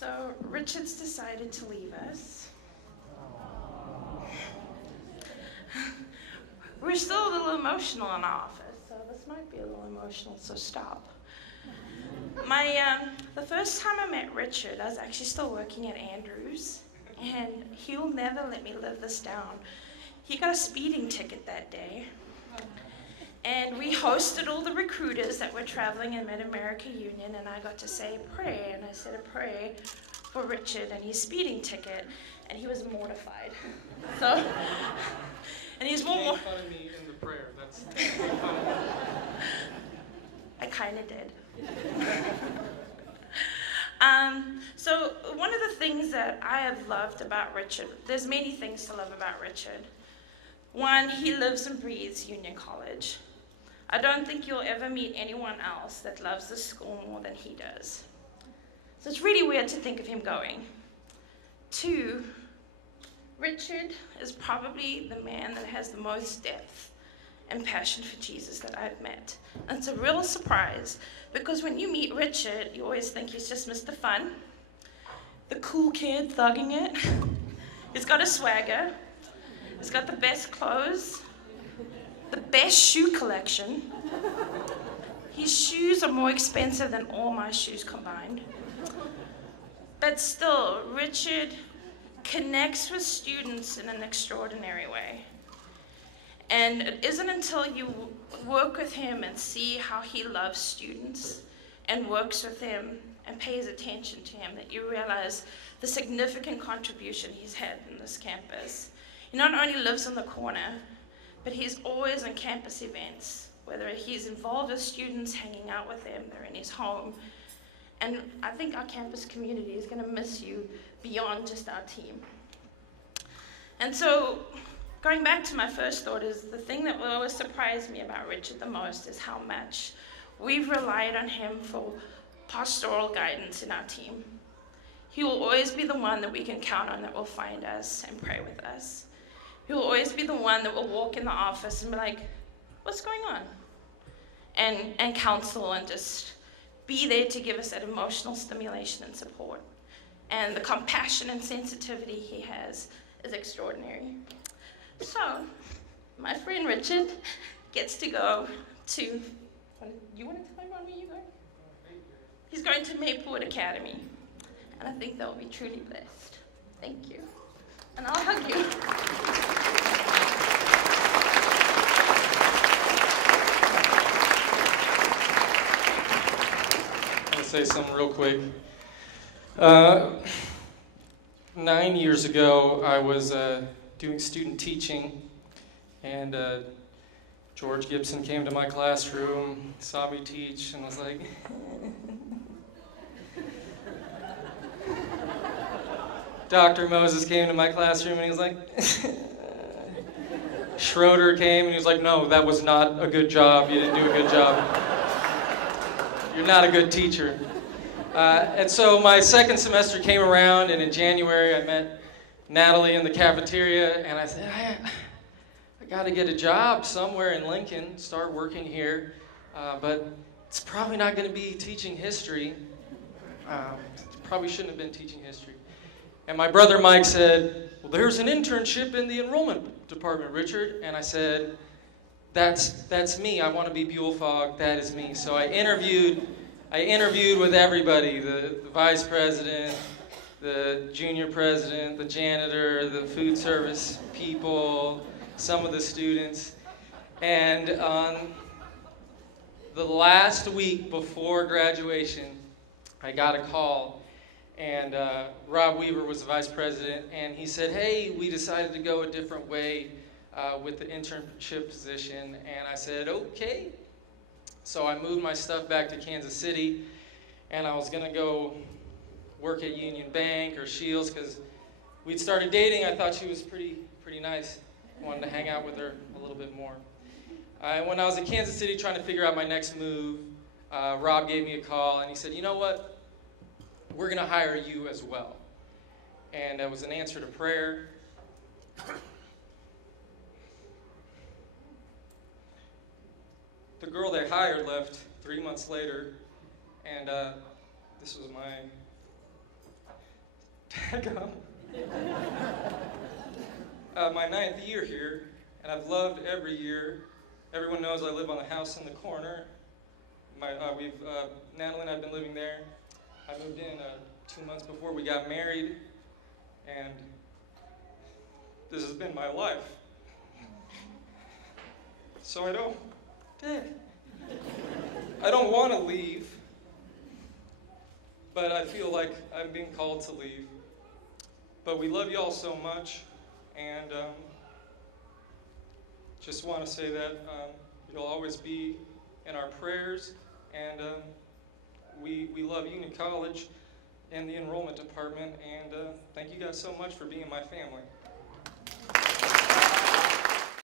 So Richard's decided to leave us. We're still a little emotional in our office, so this might be a little emotional, so stop. The first time I met Richard, I was actually still working at Andrews, and he'll never let me live this down. He got a speeding ticket that day, and we hosted all the recruiters that were traveling in Mid-America Union, and I got to say a prayer, and I said a prayer for Richard and his speeding ticket, and he was mortified. So, and he's more. You made fun of me in the prayer. That's funny. I kind of did. So one of the things that I have loved about Richard, there's many things to love about Richard. One, he lives and breathes Union College. I don't think you'll ever meet anyone else that loves the school more than he does. So it's really weird to think of him going. Two, Richard is probably the man that has the most depth and passion for Jesus that I've met. And it's a real surprise, because when you meet Richard, you always think he's just Mr. Fun, the cool kid thugging it. He's got a swagger. He's got the best clothes, the best shoe collection. His shoes are more expensive than all my shoes combined. But still, Richard connects with students in an extraordinary way. And it isn't until you work with him and see how he loves students and works with them and pays attention to him that you realize the significant contribution he's had in this campus. He not only lives on the corner, but he's always on campus events, whether he's involved with students, hanging out with them, they're in his home. And I think our campus community is going to miss you beyond just our team. And so, going back to my first thought, is the thing that will always surprise me about Richard the most is how much we've relied on him for pastoral guidance in our team. He will always be the one that we can count on that will find us and pray with us. He will always be the one that will walk in the office and be like, what's going on? And counsel and just be there to give us that emotional stimulation and support. And the compassion and sensitivity he has is extraordinary. So, my friend Richard gets to go to, you want to tell everyone where you're going? He's going to Maplewood Academy, and I think they'll be truly blessed. Thank you. And I'll hug you. I'm going to say something real quick. 9 years ago, I was doing student teaching, and George Gibson came to my classroom, saw me teach, and was like, Dr. Moses came to my classroom, and he was like, Schroeder came, and he was like, no, that was not a good job. You didn't do a good job. You're not a good teacher. And so my second semester came around, and in January I met Natalie in the cafeteria, and I said, I got to get a job somewhere in Lincoln, start working here, but it's probably not going to be teaching history. Probably shouldn't have been teaching history. And my brother Mike said, well, there's an internship in the enrollment department, Richard. And I said, that's me. I want to be Buell Fogg. That is me. So I interviewed with everybody, the vice president, the junior president, the janitor, the food service people, some of the students. And on the last week before graduation, I got a call, and Rob Weaver was the vice president, and he said, hey, we decided to go a different way with the internship position. And I said, okay. So I moved my stuff back to Kansas City, and I was going to go work at Union Bank or Shields because we'd started dating. I thought she was pretty nice. Wanted to hang out with her a little bit more. When I was in Kansas City trying to figure out my next move, Rob gave me a call, and he said, you know what? We're going to hire you as well. And it was an answer to prayer. The girl they hired left 3 months later, and this was my Daggum. My 9th year here, and I've loved every year. Everyone knows I live on the house in the corner. Natalie and I have been living there. I moved in 2 months before we got married, and this has been my life. So I don't want to leave, but I feel like I'm being called to leave. But we love y'all so much, and just want to say that you'll always be in our prayers, and we love Union College and the enrollment department, and thank you guys so much for being my family.